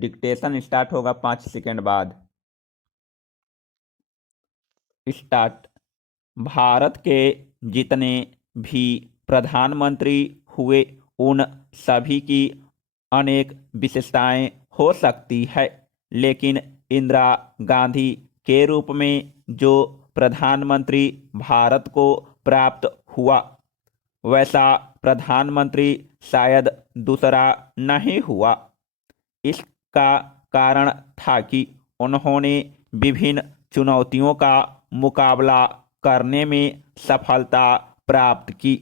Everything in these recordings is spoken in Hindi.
डिक्टेशन स्टार्ट होगा 5 सेकंड बाद। स्टार्ट। भारत के जितने भी प्रधानमंत्री हुए उन सभी की अनेक विशेषताएं हो सकती है, लेकिन इंदिरा गांधी के रूप में जो प्रधानमंत्री भारत को प्राप्त हुआ वैसा प्रधानमंत्री शायद दूसरा नहीं हुआ। इसका कारण था कि उन्होंने विभिन्न चुनौतियों का मुकाबला करने में सफलता प्राप्त की।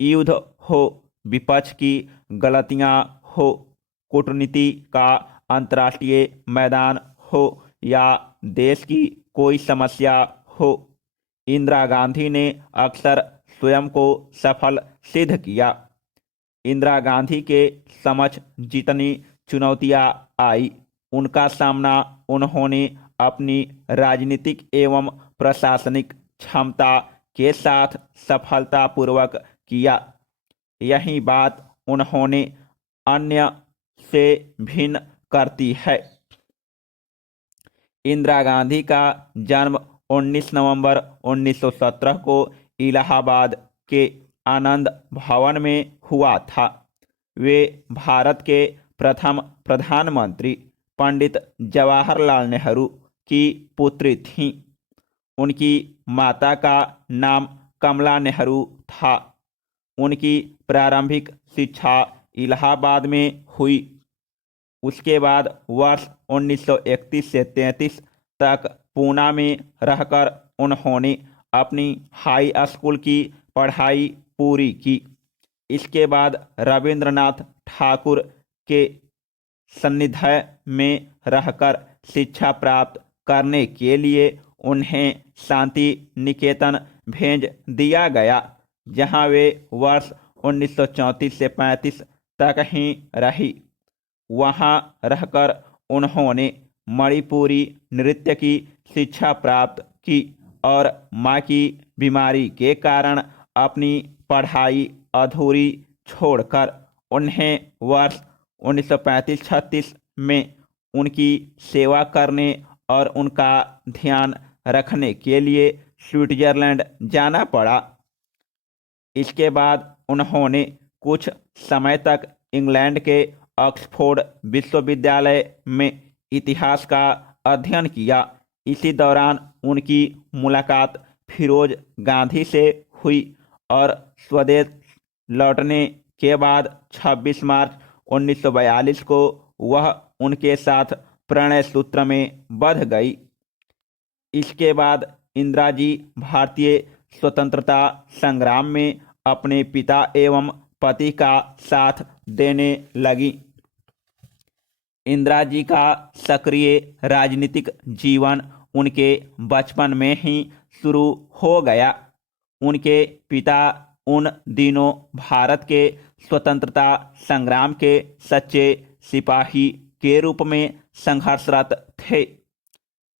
युद्ध हो, विपक्ष की गलतियां हो, कूटनीति का अंतर्राष्ट्रीय मैदान हो या देश की कोई समस्या हो, इंदिरा गांधी ने अक्सर स्वयं को सफल सिद्ध किया। इंदिरा गांधी के समक्ष जितनी चुनौतियां आई उनका सामना उन्होंने अपनी राजनीतिक एवं प्रशासनिक क्षमता के साथ सफलतापूर्वक किया। यही बात उन्होंने अन्य से भिन्न करती है। इंदिरा गांधी का जन्म 19 नवंबर 1917 को इलाहाबाद के आनंद भवन में हुआ था। वे भारत के प्रथम प्रधानमंत्री पंडित जवाहरलाल नेहरू की पुत्री थीं। उनकी माता का नाम कमला नेहरू था। उनकी प्रारंभिक शिक्षा इलाहाबाद में हुई। उसके बाद वर्ष 1931 से 33 तक पूना में रहकर उन्होंने अपनी हाई स्कूल की पढ़ाई पूरी की। इसके बाद रविंद्रनाथ ठाकुर के सानिध्य में रहकर शिक्षा प्राप्त करने के लिए उन्हें शांति निकेतन भेज दिया गया, जहां वे वर्ष 1934 से 35 तक ही रही। वहां रहकर उन्होंने मणिपुरी नृत्य की शिक्षा प्राप्त की और मां की बीमारी के कारण अपनी पढ़ाई अधूरी छोड़कर उन्हें वर्ष 1935-36 में उनकी सेवा करने और उनका ध्यान रखने के लिए स्विट्जरलैंड जाना पड़ा। इसके बाद उन्होंने कुछ समय तक इंग्लैंड के ऑक्सफोर्ड विश्वविद्यालय में इतिहास का अध्ययन किया। इसी दौरान उनकी मुलाकात फिरोज गांधी से हुई और स्वदेश लौटने के बाद 26 मार्च 1942 को वह उनके साथ प्रणय सूत्र में बंध गई। इसके बाद इंदिरा जी भारतीय स्वतंत्रता संग्राम में अपने पिता एवं पति का साथ देने लगी। इंदिरा जी का सक्रिय राजनीतिक जीवन उनके बचपन में ही शुरू हो गया। उनके पिता उन दिनों भारत के स्वतंत्रता संग्राम के सच्चे सिपाही के रूप में संघर्षरत थे।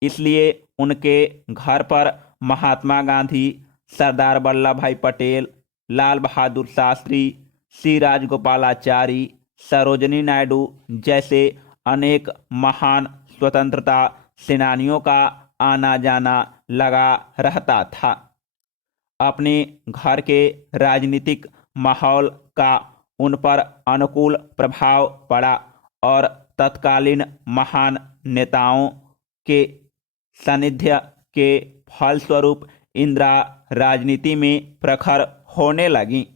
इसलिए उनके घर पर महात्मा गांधी, सरदार वल्लभ भाई पटेल, लाल बहादुर शास्त्री, सी राजगोपालाचारी, सरोजिनी नायडू जैसे अनेक महान स्वतंत्रता सेनानियों का आना जाना लगा रहता था। अपने घर के राजनीतिक माहौल का उन पर अनुकूल प्रभाव पड़ा और तत्कालीन महान नेताओं के सानिध्य के फलस्वरूप इंदिरा राजनीति में प्रखर होने लगी।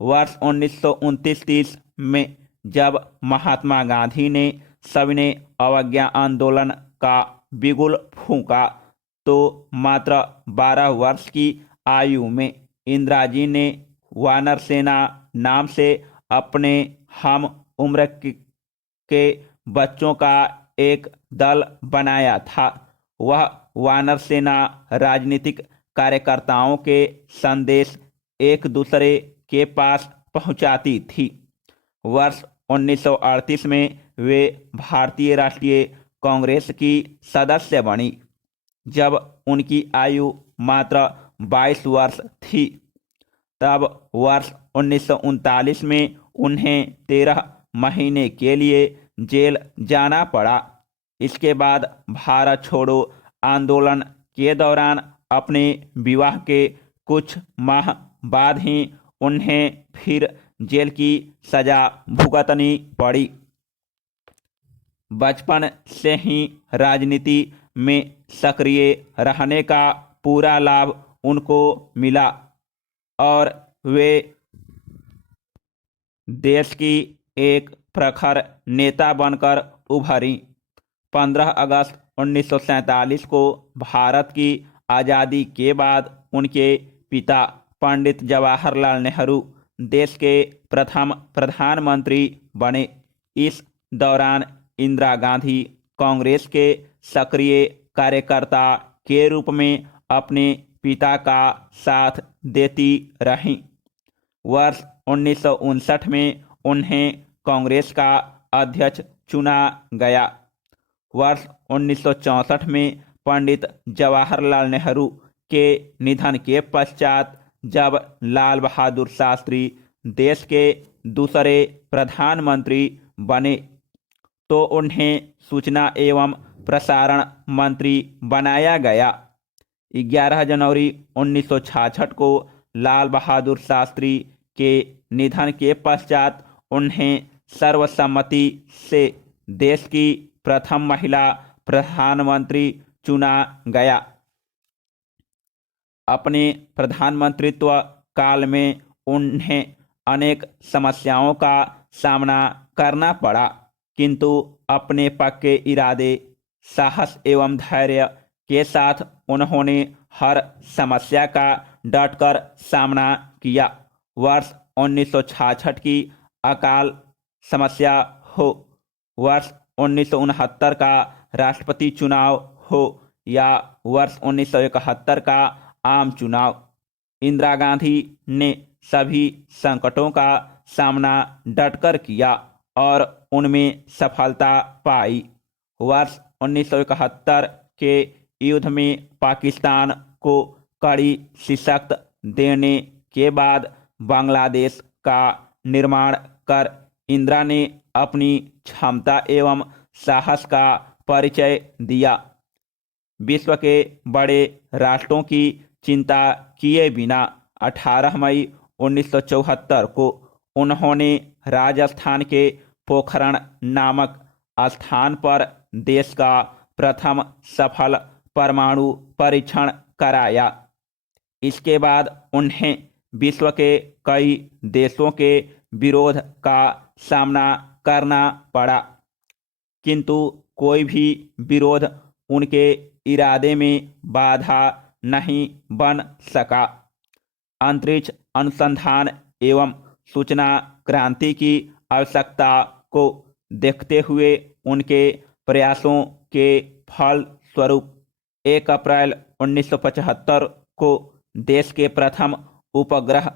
वर्ष 1929-30 में जब महात्मा गांधी ने सविनय अवज्ञा आंदोलन का बिगुल फूंका तो मात्र 12 वर्ष की आयु में इंदिरा जी ने वानर सेना नाम से अपने हम उम्र के बच्चों का एक दल बनाया था। वह वानर सेना राजनीतिक कार्यकर्ताओं के संदेश एक दूसरे के पास पहुंचाती थी। वर्ष 1938 में वे भारतीय राष्ट्रीय कांग्रेस की सदस्य बनी, जब उनकी आयु मात्र 22 वर्ष थी। तब वर्ष 1939 में उन्हें 13 महीने के लिए जेल जाना पड़ा। इसके बाद भारत छोड़ो आंदोलन के दौरान अपने विवाह के कुछ माह बाद ही उन्हें फिर जेल की सजा भुगतनी पड़ी। बचपन से ही राजनीति में सक्रिय रहने का पूरा लाभ उनको मिला और वे देश की एक प्रखर नेता बनकर उभरी। 15 अगस्त 1947 को भारत की आज़ादी के बाद उनके पिता पंडित जवाहरलाल नेहरू देश के प्रथम प्रधानमंत्री बने। इस दौरान इंदिरा गांधी कांग्रेस के सक्रिय कार्यकर्ता के रूप में अपने पिता का साथ देती रहीं। वर्ष 1959 में उन्हें कांग्रेस का अध्यक्ष चुना गया। वर्ष 1964 में पंडित जवाहरलाल नेहरू के निधन के पश्चात जब लाल बहादुर शास्त्री देश के दूसरे प्रधानमंत्री बने तो उन्हें सूचना एवं प्रसारण मंत्री बनाया गया। 11 जनवरी 1966 को लाल बहादुर शास्त्री के निधन के पश्चात उन्हें सर्वसम्मति से देश की प्रथम महिला प्रधानमंत्री चुना गया। अपने प्रधानमंत्रित्व काल में उन्हें अनेक समस्याओं का सामना करना पड़ा, किंतु अपने पक्के इरादे, साहस एवं धैर्य के साथ उन्होंने हर समस्या का डटकर सामना किया। वर्ष 1966 की अकाल समस्या हो, वर्ष 1969 का राष्ट्रपति चुनाव हो या वर्ष 1971 का आम चुनाव, इंदिरा गांधी ने सभी संकटों का सामना डटकर किया और उनमें सफलता पाई। वर्ष 1971 के युद्ध में पाकिस्तान को कड़ी शिकस्त देने के बाद बांग्लादेश का निर्माण कर इंदिरा ने अपनी क्षमता एवं साहस का परिचय दिया। विश्व के बड़े राष्ट्रों की चिंता किए बिना 18 मई 1974 को उन्होंने राजस्थान के पोखरण नामक स्थान पर देश का प्रथम सफल परमाणु परीक्षण कराया। इसके बाद उन्हें विश्व के कई देशों के विरोध का सामना करना पड़ा, किंतु कोई भी विरोध उनके इरादे में बाधा नहीं बन सका। अंतरिक्ष अनुसंधान एवं सूचना क्रांति की आवश्यकता को देखते हुए उनके प्रयासों के फल स्वरूप 1 अप्रैल 1975 को देश के प्रथम उपग्रह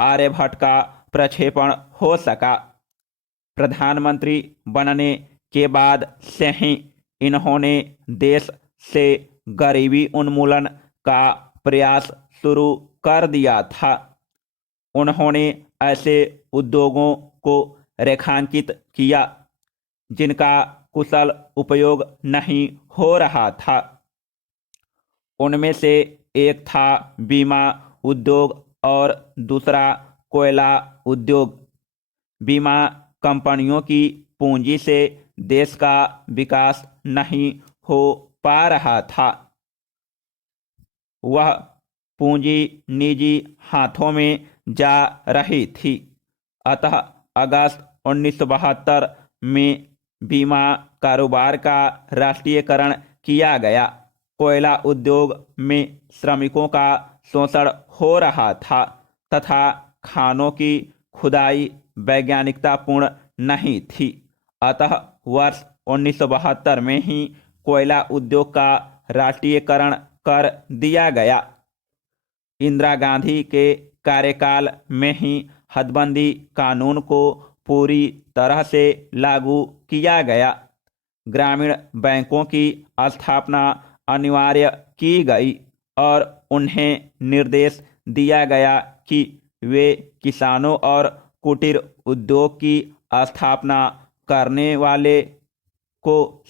आर्यभट्ट का प्रक्षेपण हो सका। प्रधानमंत्री बनने के बाद से ही इन्होंने देश से गरीबी उन्मूलन का प्रयास शुरू कर दिया था। उन्होंने ऐसे उद्योगों को रेखांकित किया जिनका कुशल उपयोग नहीं हो रहा था। उनमें से एक था बीमा उद्योग और दूसरा कोयला उद्योग। बीमा कंपनियों की पूंजी से देश का विकास नहीं हो पा रहा था। वह पूंजी निजी हाथों में जा रही थी। अतः अगस्त 1972 में बीमा कारोबार का राष्ट्रीयकरण किया गया। कोयला उद्योग में श्रमिकों का शोषण हो रहा था तथा खानों की खुदाई वैज्ञानिकतापूर्ण नहीं थी। अतः वर्ष 1972 में ही कोयला उद्योग का राष्ट्रीयकरण कर दिया गया। इंदिरा गांधी के कार्यकाल में ही हदबंदी कानून को पूरी तरह से लागू किया गया। ग्रामीण बैंकों की स्थापना अनिवार्य की गई और उन्हें निर्देश दिया गया कि वे किसानों और कुटीर उद्योग की स्थापना करने वाले को